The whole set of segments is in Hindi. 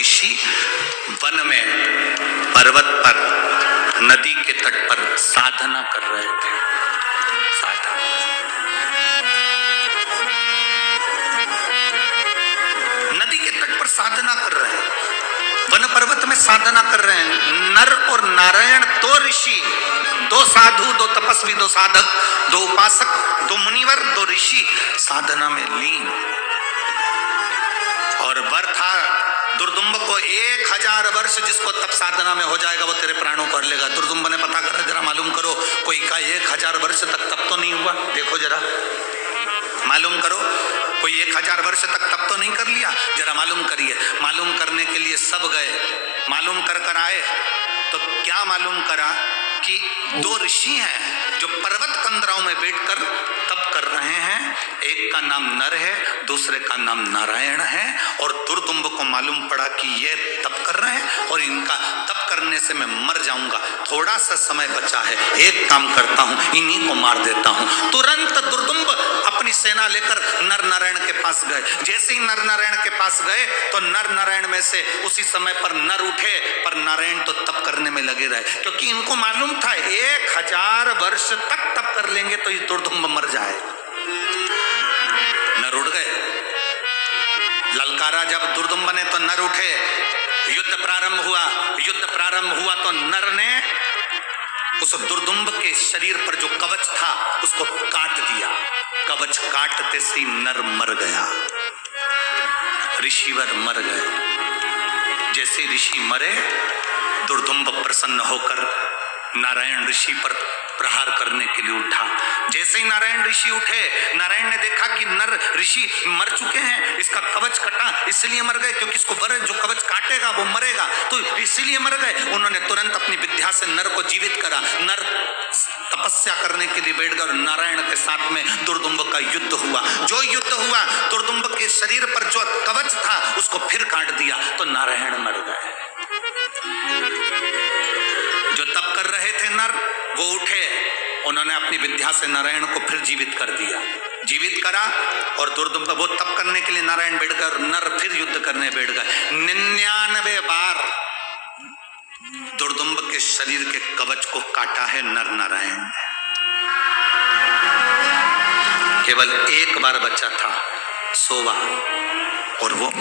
ऋषि वन में, पर्वत पर, नदी के तट पर साधना कर रहे थे। साधना, नदी के तट पर साधना कर रहे हैं, वन पर्वत में साधना कर रहे हैं। नर और नारायण, दो ऋषि, दो साधु, दो तपस्वी, दो साधक, दो उपासक, दो मुनिवर, दो ऋषि साधना में लीन। और वर था दुर्दुम्ब को 1000 वर्ष, जिसको तप साधना में हो जाएगा वो तेरे प्राणों को हर लेगा। दुर्दुम्ब ने पता करा, जरा मालूम करो कोई का 1000 वर्ष तक तप तो नहीं हुआ, देखो जरा मालूम करो, कोई 1000 वर्ष तक तप तो नहीं कर लिया, जरा मालूम करिए। मालूम करने के लिए सब गए, मालूम कर आए तो क्या मालूम करा कि दो ऋषि हैं जो पर्वत कंदराओं में बैठकर तप कर रहे हैं। एक का नाम नर है, दूसरे का नाम नारायण है। और दुर्दुम्ब को मालूम पड़ा कि ये तप कर रहे हैं और इनका तप करने से मैं मर जाऊंगा, थोड़ा सा समय बचा है, एक काम करता हूं, इन्हीं को मार देता हूं। तुरंत दुर्दुम्ब अपनी सेना लेकर नर नारायण के पास गए। जैसे ही नर नारायण के पास गए तो नर नारायण में से उसी समय पर नर उठे, पर नारायण तो तप करने में लगे रहे, क्योंकि इनको मालूम था 1000 वर्ष तक तप कर लेंगे तो ये दुर्दुम्ब मर जाए। नर उठ गए, ललकारा जब दुर्दुम्ब ने तो नर उठे, युद्ध प्रारंभ हुआ। युद्ध प्रारंभ हुआ तो नर ने उस दुर्दुम्ब के शरीर पर जो कवच था उसको काट दिया। कवच काटते से नर मर गया, ऋषिवर मर गए। जैसे ऋषि मरे, दुर्दुम्ब प्रसन्न होकर नारायण ऋषि पर प्रहार करने के लिए उठा। जैसे ही नारायण ऋषि उठे, नारायण ने देखा कि नर ऋषि मर चुके हैं, इसका कवच कटा इसलिए मर गए, क्योंकि इसको वर जो कवच काटेगा वो मरेगा, तो इसीलिए मर गए। उन्होंने तुरंत अपनी विद्या से नर को जीवित करा। नर तपस्या करने के लिए बैठ गए और नारायण के साथ में दुर्दुम्ब का युद्ध हुआ। जो युद्ध हुआ, दुर्दुम्ब के शरीर पर जो कवच था उसको फिर काट दिया तो नारायण मर गए। जो तप कर रहे थे नर, वो उठे, उन्होंने अपनी विद्या से नारायण को फिर जीवित कर दिया। जीवित करा और दुर्दुम्ब, वो तप करने के लिए नारायण बैठ गए और नर फिर युद्ध करने बैठ गए। 99 बार दुर्दुम्ब के शरीर के कवच को काटा है नर नारायण ने। केवल एक बार बचा था, सोवा, और वो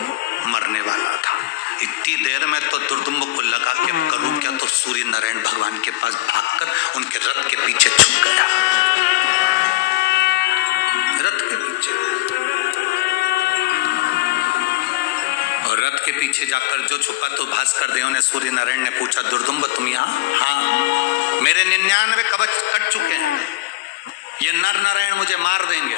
मरने वाला था। इतनी देर में तो दुर्दुम्ब को लगा कि करूं क्या, तो सूर्य नारायण भगवान के पास भागकर उनके रथ के पीछे छुप गया। रथ के पीछे, और रथ के पीछे जाकर जो छुपा तो भास्कर देव ने, सूर्य नारायण ने पूछा, दुर्दुम्ब तुम यहाँ? हाँ, मेरे 99 कवच कट चुके हैं, ये नर नारायण मुझे मार देंगे।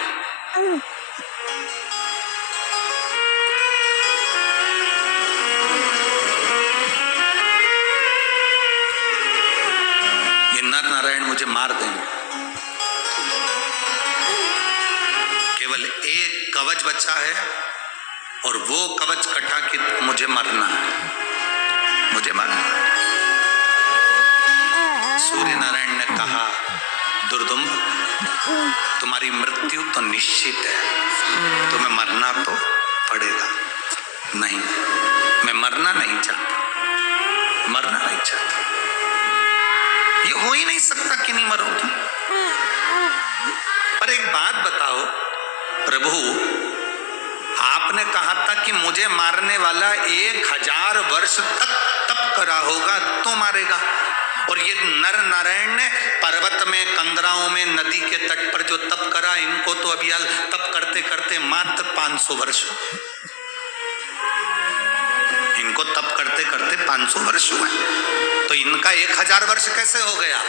नर नारायण मुझे मार देंगे, केवल एक कवच बचा है और वो कवच कटा कि मुझे मरना है, मुझे मरना है। सूर्य नारायण ने कहा, दुर्दुम्ब तुम्हारी मृत्यु तो निश्चित है, तुम्हें मरना तो पड़ेगा। नहीं, मैं मरना नहीं चाहता, मरना नहीं चाहता। ये हो ही नहीं सकता कि नहीं मरो तुम। पर एक बात बताओ प्रभु, आपने कहा था कि मुझे मारने वाला 1000 वर्ष तक तप करा होगा तो मारेगा, और ये नर नारायण ने पर्वत में, कंदराओं में, नदी के तट पर जो तप करा, इनको तो अभी तप करते करते मात्र 500 वर्ष, इनको तप करते करते 500 वर्ष हुए, तो इनका 1000 वर्ष कैसे हो गया?